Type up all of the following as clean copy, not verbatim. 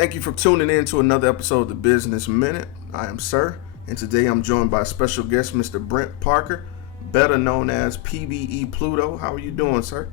Thank you for tuning in to another episode of the Business Minute. I am Sirr, and today I'm joined by special guest Mr. Brent Parker, better known as PBE Pluto. How are you doing, sir?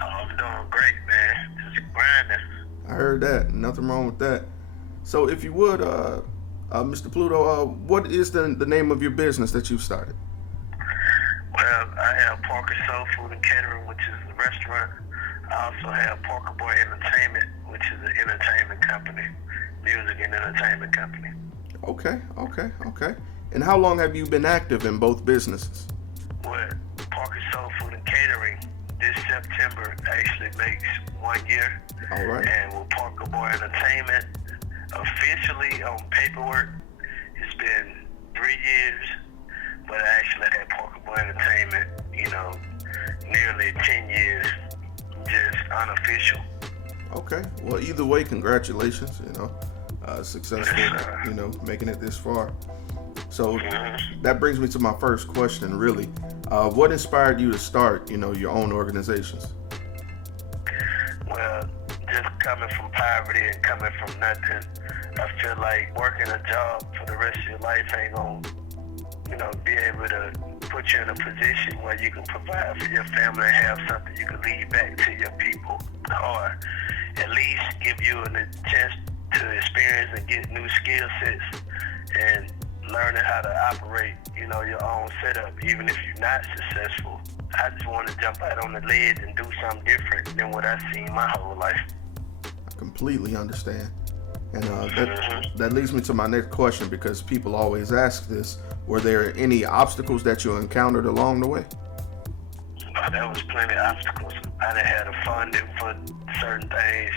I'm doing great, man. Just grinding. I heard that. Nothing wrong with that. So if you would, Mr. Pluto, what is the name of your business that you've started? Well, I have Parker Soul Food and Catering, which is a restaurant. I also have Parker Boy Entertainment, which is an entertainment company, music and entertainment company. Okay. And how long have you been active in both businesses? With Parker Soul Food and Catering, this September actually makes 1 year. All right. And with Parker Boy Entertainment, officially on paperwork, it's been 3 years. But I actually had Parker Boy Entertainment, nearly 10 years, just unofficial. Okay. Well, either way, congratulations. Successful. Making it this far. So that brings me to my first question. Really, what inspired you to start, your own organizations? Well, just coming from poverty and coming from nothing, I feel like working a job for the rest of your life ain't gonna, be able to put you in a position where you can provide for your family and have something you can leave back to your people, or at least give you a chance to experience and get new skill sets and learning how to operate, your own setup, even if you're not successful. I just want to jump out on the ledge and do something different than what I've seen my whole life. I completely understand. And that leads me to my next question, because people always ask this. Were there any obstacles that you encountered along the way? There was plenty of obstacles. I done had a funding for certain things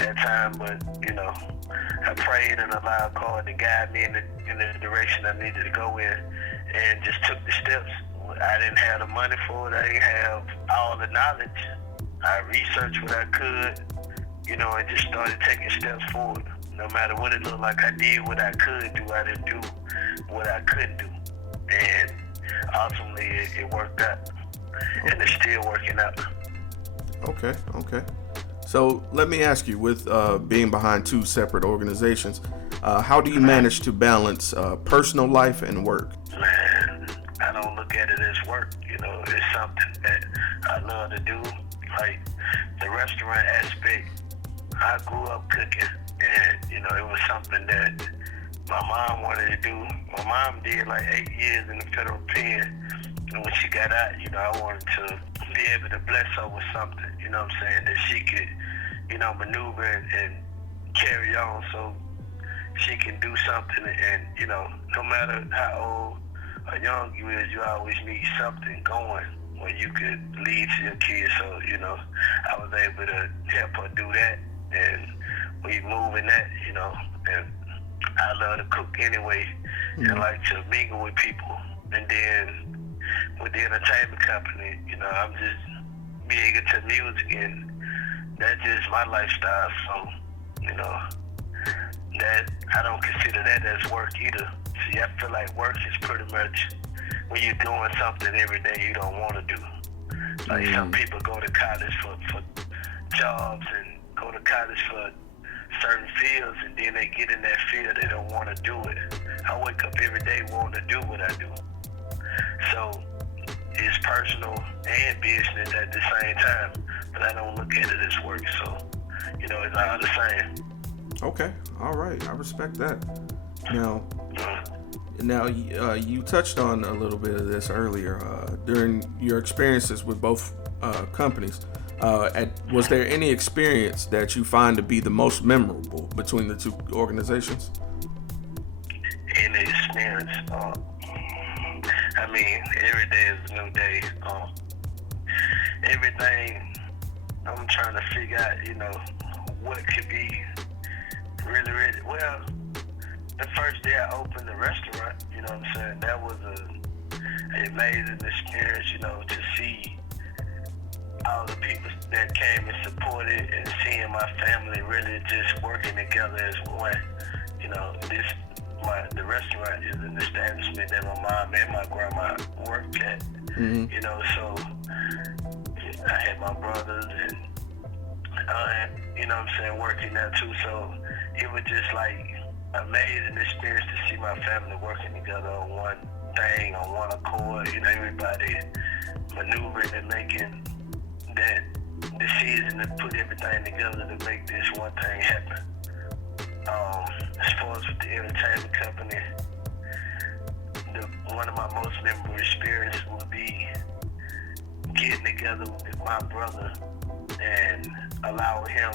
at time, but I prayed and allowed God to guide me in the direction I needed to go in, and just took the steps. I didn't have the money for it. I didn't have all the knowledge. I researched what I could, and just started taking steps forward. No matter what it looked like, I did what I could do. I didn't do what I couldn't do. And ultimately, it worked out. And it's still working out. Okay. So let me ask you, with being behind two separate organizations, how do you manage to balance personal life and work? Man, I don't look at it as work. It's something that I love to do. Like the restaurant aspect, I grew up cooking. And, it was something that my mom wanted to do. My mom did like 8 years in the federal pen. And when she got out, I wanted to be able to bless her with something, that she could, maneuver and carry on so she can do something. And, no matter how old or young you is, you always need something going where you could lead to your kids. So, I was able to help her do that. And we moving that, and I love to cook anyway, and like to mingle with people. And then with the entertainment company, I'm just big into music, and that's just my lifestyle. So, that I don't consider that as work either. See, I feel like work is pretty much when you're doing something every day you don't want to do. Like some people go to college for jobs and go to college for certain fields, and then they get in that field, they don't want to do it. I wake up every day wanting to do what I do. So it's personal and business at the same time, but I don't look at it as work. So, it's all the same. Okay, all right, I respect that. Now, you touched on a little bit of this earlier during your experiences with both companies. Was there any experience that you find to be the most memorable between the two organizations? Any experience? Every day is a new day. Everything I'm trying to figure out, what could be really, really well. The first day I opened the restaurant, that was an amazing experience, to see all the people that came and supported, and seeing my family really just working together as one. The restaurant is an establishment that my mom and my grandma worked at. So I had my brothers and You know what I'm saying, working there too. So it was just like amazing experience to see my family working together on one thing, on one accord. You know, everybody maneuvering and making that decision to put everything together to make this one thing happen. As far as with the entertainment company, one of my most memorable experiences would be getting together with my brother and allowing him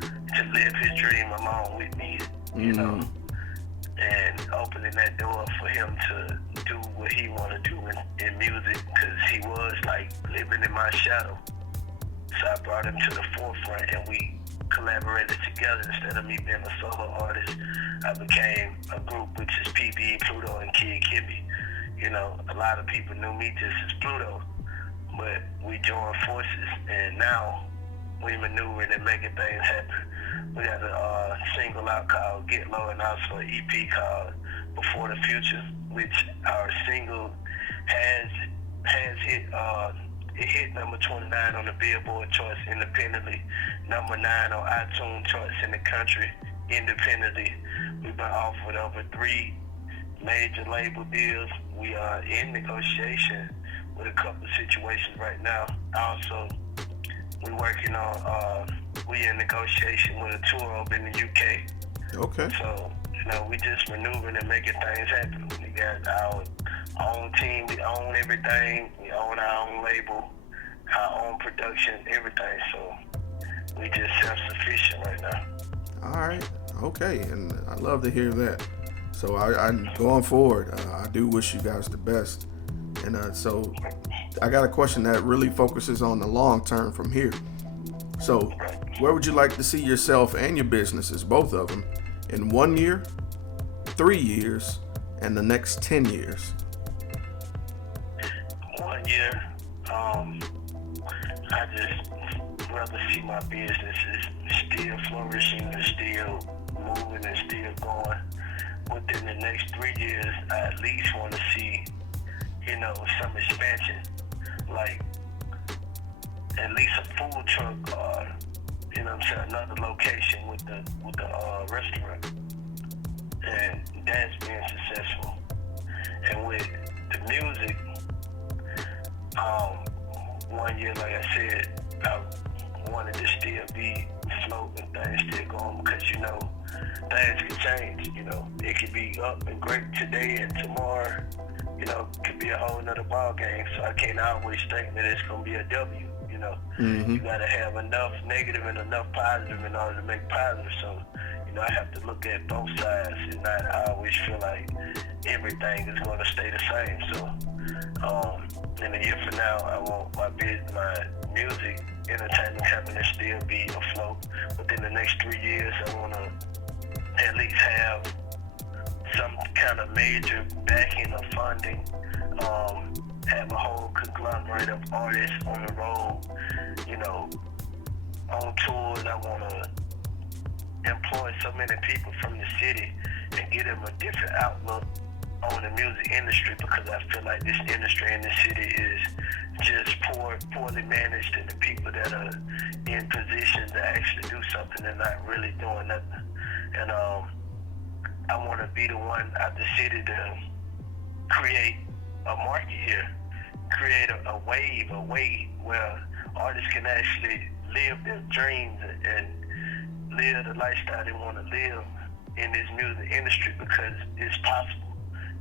to live his dream along with me, you know, and opening that door for him to do what he want to do in music, because he was like living in my shadow. So I brought him to the forefront and we collaborated together. Instead of me being a solo artist, I became a group, which is PBE Pluto and Kid Kibby. You know, a lot of people knew me just as Pluto, but we joined forces, and now we maneuvering and making things happen. We got a single out called Get Low, and also an EP called Before the Future, which our single has hit. It hit number 29 on the Billboard charts independently, number 9 on iTunes charts in the country independently. We've been offered over 3 major label deals. We are in negotiation with a couple of situations right now. Also, we're working on, we in negotiation with a tour over in the UK. Okay. So, you know, we just maneuvering and making things happen. We got our own team, we own everything, we own our own label, our own production, everything. So we just self-sufficient right now. All right. Okay. And I love to hear that. So I going forward, I do wish you guys the best. And so I got a question that really focuses on the long term from here. So where would you like to see yourself and your businesses, both of them, in 1 year, 3 years, and the next 10 years? 1 year, I just rather see my businesses still flourishing and still moving and still going. Within the next 3 years, I at least want to see, you know, some expansion, like at least a food truck or, you know what I'm saying, another location with the restaurant. And that's being successful. And with the music, 1 year, like I said, I wanted to still be afloat and things still going, because, you know, things can change, you know. It could be up and great today, and tomorrow, you know, could be a whole nother ball game. So I can't always think that it's going to be a W, you know. You got to have enough negative and enough positive in order to make positive. So, you know, I have to look at both sides and not always feel like everything is going to stay the same. So, in a year from now, I want my music entertainment company to still be afloat. Within the next 3 years, I want to at least have some kind of major backing or funding, have a whole conglomerate of artists on the road, you know, on tours. I want to employ so many people from the city and give them a different outlook on the music industry, because I feel like this industry in the city is just poorly managed, and the people that are in position to actually do something are not really doing nothing. And I want to be the one out the city to create a market here, create a way where artists can actually live their dreams and live the lifestyle they want to live in this music industry, because it's possible.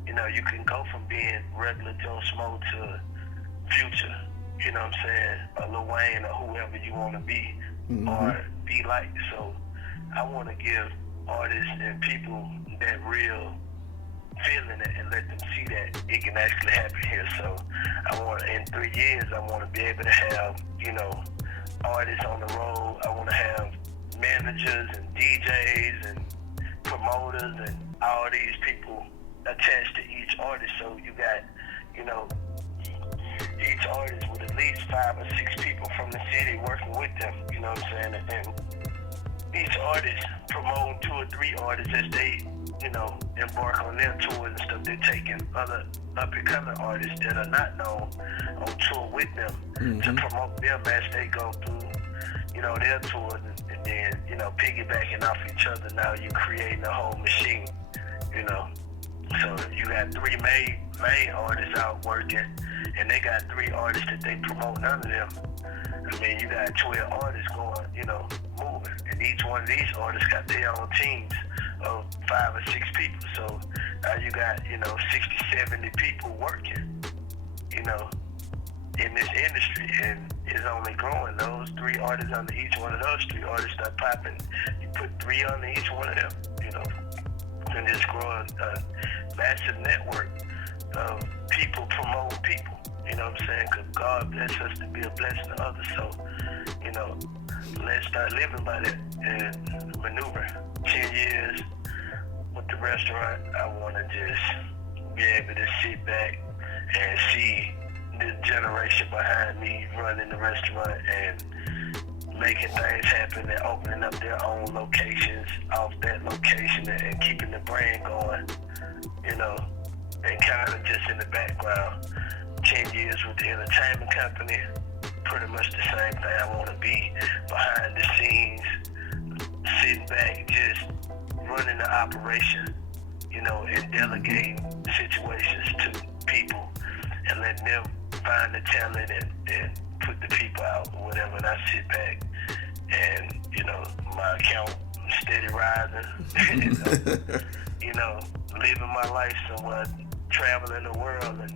You know, you can go from being regular Joe Smo to Future, you know what I'm saying, or Lil Wayne, or whoever you want to be, or be like. So I want to give artists and people that real feeling it and let them see that it can actually happen here. So I want, in 3 years, I want to be able to have, you know, artists on the road. I want to have managers and DJs and promoters and all these people attached to each artist. So you got, you know, each artist with at least 5 or 6 people from the city working with them, you know what I'm saying? And each artist promoting 2 or 3 artists as they, you know, embark on their tours and stuff. They're taking other up-and-coming artists that are not known on tour with them to promote them as they go through, their tours, and then, piggybacking off each other. Now you creating a whole machine, you know. So you got three main artists out working, and they got three artists that they promote. None of them. I mean, you got 12 artists going, moving, and each one of these artists got their own teams of 5 or 6 people. So now you got, 60, 70 people working, in this industry, and it's only growing. Those 3 artists under each one of those 3 artists start popping. You put 3 under each one of them, and it's growing a massive network of people promoting people. You know what I'm saying? Because God bless us to be a blessing to others. So, let's start living by that and maneuver. 10 years with the restaurant, I want to just be able to sit back and see the generation behind me running the restaurant and making things happen and opening up their own locations off that location and keeping the brand going, and kind of just in the background. 10 years with the entertainment company, pretty much the same thing. I want to be behind the scenes, sitting back, just running the operation, and delegating situations to people and letting them find the talent and put the people out or whatever. And I sit back and, my account steady rising, living my life somewhere, traveling the world and,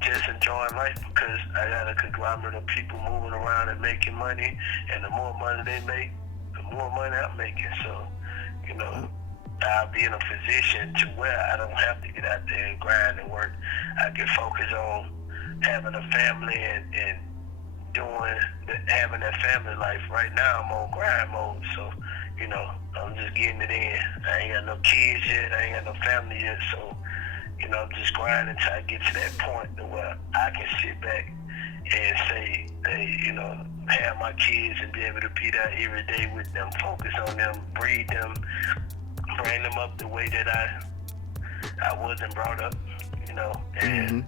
just enjoying life because I got a conglomerate of people moving around and making money, and the more money they make, the more money I'm making. So, I'll be in a position to where I don't have to get out there and grind and work. I can focus on having a family and having that family life. Right now, I'm on grind mode, so, I'm just getting it in. I ain't got no kids yet. I ain't got no family yet, so, I'm just grinding until I get to that point where I can sit back and say, hey, have my kids and be able to be there every day with them, focus on them, breed them, bring them up the way that I wasn't brought up, and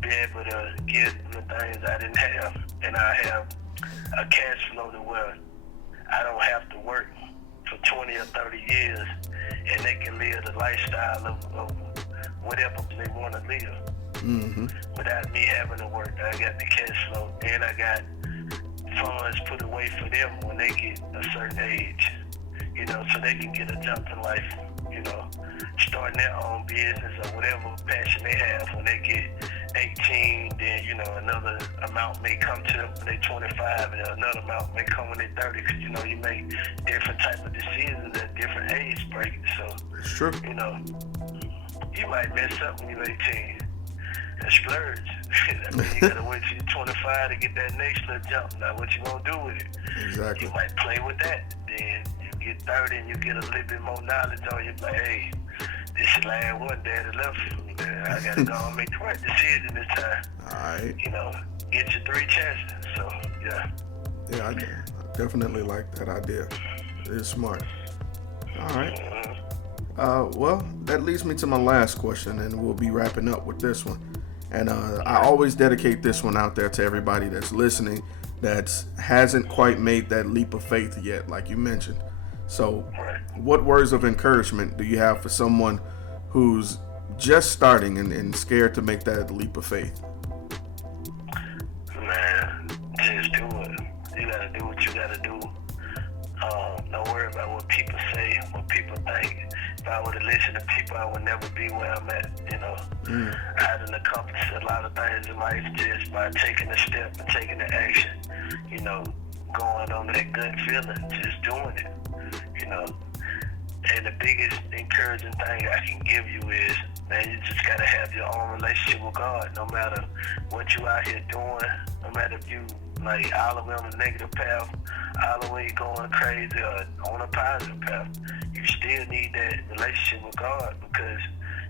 be able to give them the things I didn't have. And I have a cash flow to where I don't have to work for 20 or 30 years, and they can live the lifestyle of whatever they want to live without me having to work. I got the cash flow, and I got funds put away for them when they get a certain age, so they can get a jump in life, starting their own business or whatever passion they have. When they get 18, then, another amount may come to them when they're 25, and another amount may come when they're 30, because, you make different type of decisions at different age brackets. So, it's true. You might mess up when you're 18 and splurge. I mean, you gotta wait till you're 25 to get that next little jump. Now, what you gonna do with it? Exactly. You might play with that. Then you get 30 and you get a little bit more knowledge on you. Like, hey, this is the last one, Daddy left. I gotta go and make the right decision this time. All right. Get your 3 chances. So, yeah. Yeah, I definitely like that idea. It's smart. All right. Well, that leads me to my last question, and we'll be wrapping up with this one. And I always dedicate this one out there to everybody that's listening that hasn't quite made that leap of faith yet, like you mentioned. So, what words of encouragement do you have for someone who's just starting and scared to make that leap of faith? Man, just do it. You gotta do what you gotta do. Don't worry about what people say, what people think. If I were to listen to people, I would never be where I'm at, I done accomplished a lot of things in life just by taking a step and taking the action, going on that gut feeling, just doing it, And the biggest encouraging thing I can give you is, man, you just gotta have your own relationship with God. No matter what you out here doing, no matter if you all the way on the negative path, all the way going crazy or on a positive path, you still need that relationship with God, because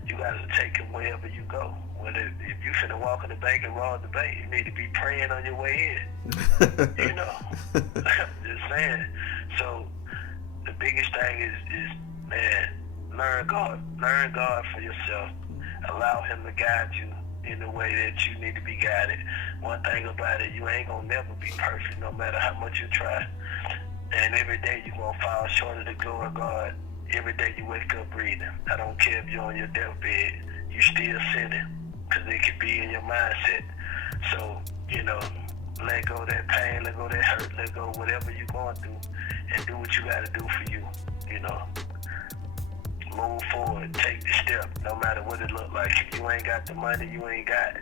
you gotta take Him wherever you go. Whether if you finna walk in the bank and rob the bank, you need to be praying on your way in. Just saying. So the biggest thing is man, learn God for yourself. Allow Him to guide you in the way that you need to be guided. One thing about it, you ain't gonna never be perfect, no matter how much you try. And every day you're gonna fall short of the glory of God. Every day you wake up breathing. I don't care if you're on your deathbed, you still sinning, because it could be in your mindset. So, let go of that pain, let go of that hurt, let go of whatever you're going through, and do what you gotta do for you. Move forward, take the step, no matter what it look like. If you ain't got the money, you ain't got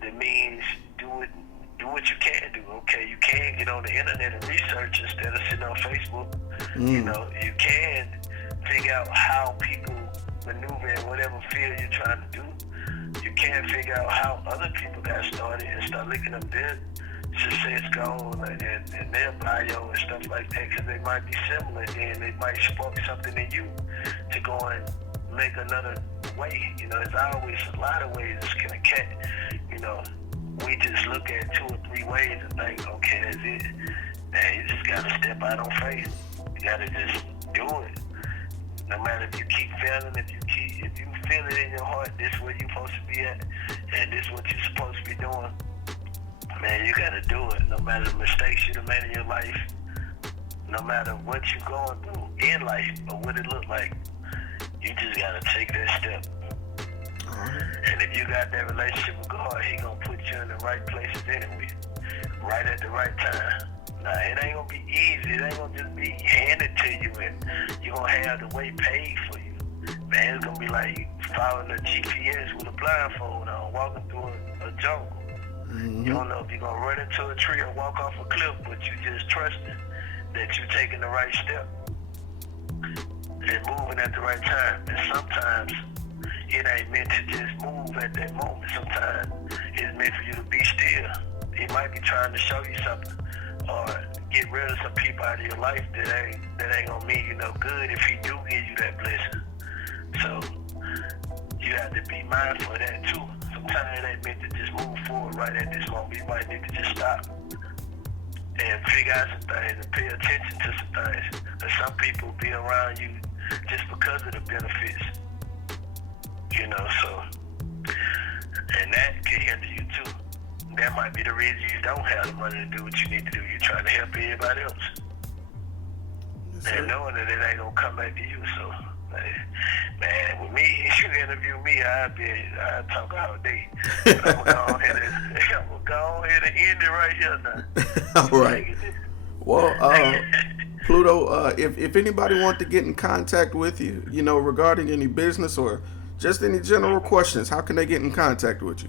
the means, do what you can do. Okay, you can get on the internet and research instead of sitting on Facebook. You can figure out how people maneuver in whatever field you're trying to do. You can figure out how other people got started and start looking up their success goals and their bio and stuff like that, because they might be similar, and they might spark something in you to go and make another way. There's always a lot of ways to skin a cat. We just look at 2 or 3 ways and think, okay, that's it. Man, you just gotta step out on faith. You gotta just do it. No matter if you keep failing, if you feel it in your heart, this is where you're supposed to be at, and this is what you're supposed to be doing. Man, you gotta do it. No matter the mistakes you done made in your life, no matter what you're going through in life or what it look like, you just gotta take that step. And if you got that relationship with God, He gonna put you in the right places anyway, right at the right time. Now, it ain't gonna be easy. It ain't gonna just be handed to you, and you're gonna have the way paid for you. Man, it's gonna be like following a GPS with a blindfold on, walking through a jungle. You don't know if you're gonna run into a tree or walk off a cliff, but you just trusting that you're taking the right step and moving at the right time. And sometimes it ain't meant to just move at that moment. Sometimes it's meant for you to be still. He might be trying to show you something, or get rid of some people out of your life that ain't gonna mean you no good if He do give you that blessing. So you have to be mindful of that too. Sometimes it ain't meant to just move forward right at this moment. You might need to just stop and figure out some things and pay attention to some things. Because some people be around you just because of the benefits. So, and that can hinder you too. That might be the reason you don't have the money to do what you need to do. You're trying to help everybody else. Yes, and knowing that it ain't gonna come back to you. So, man, with me, if you interview me, I'd talk all day. But I'm gonna go ahead and end it right here now. All right. Well, Pluto, if anybody wants to get in contact with you, regarding any business or just any general questions, how can they get in contact with you?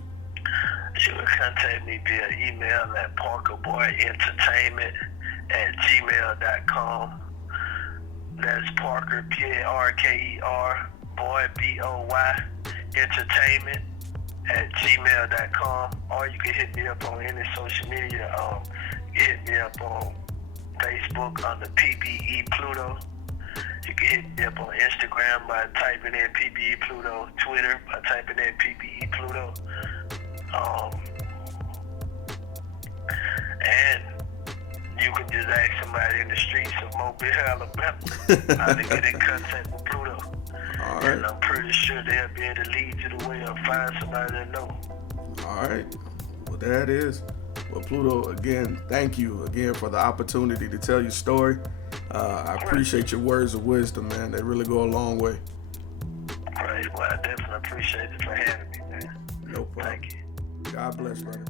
You can contact me via email at parkerboyentertainment@gmail.com. That's Parker, Parker, boy, BOY, entertainment@gmail.com. Or you can hit me up on any social media. You can hit me up on Facebook under PBE Pluto. You can hit me up on Instagram by typing in PBE Pluto, Twitter by typing in PBE Pluto. And you can just ask somebody in the streets of Mobile, Alabama, how to get in contact with Pluto. All right. And I'm pretty sure they'll be able to lead you the way or find somebody that know. All right. Well, there it is. Well, Pluto, again, thank you again for the opportunity to tell your story. I appreciate your words of wisdom, man. They really go a long way. Right. Well, I definitely appreciate it for having me, man. No problem. Thank you. God bless, brother.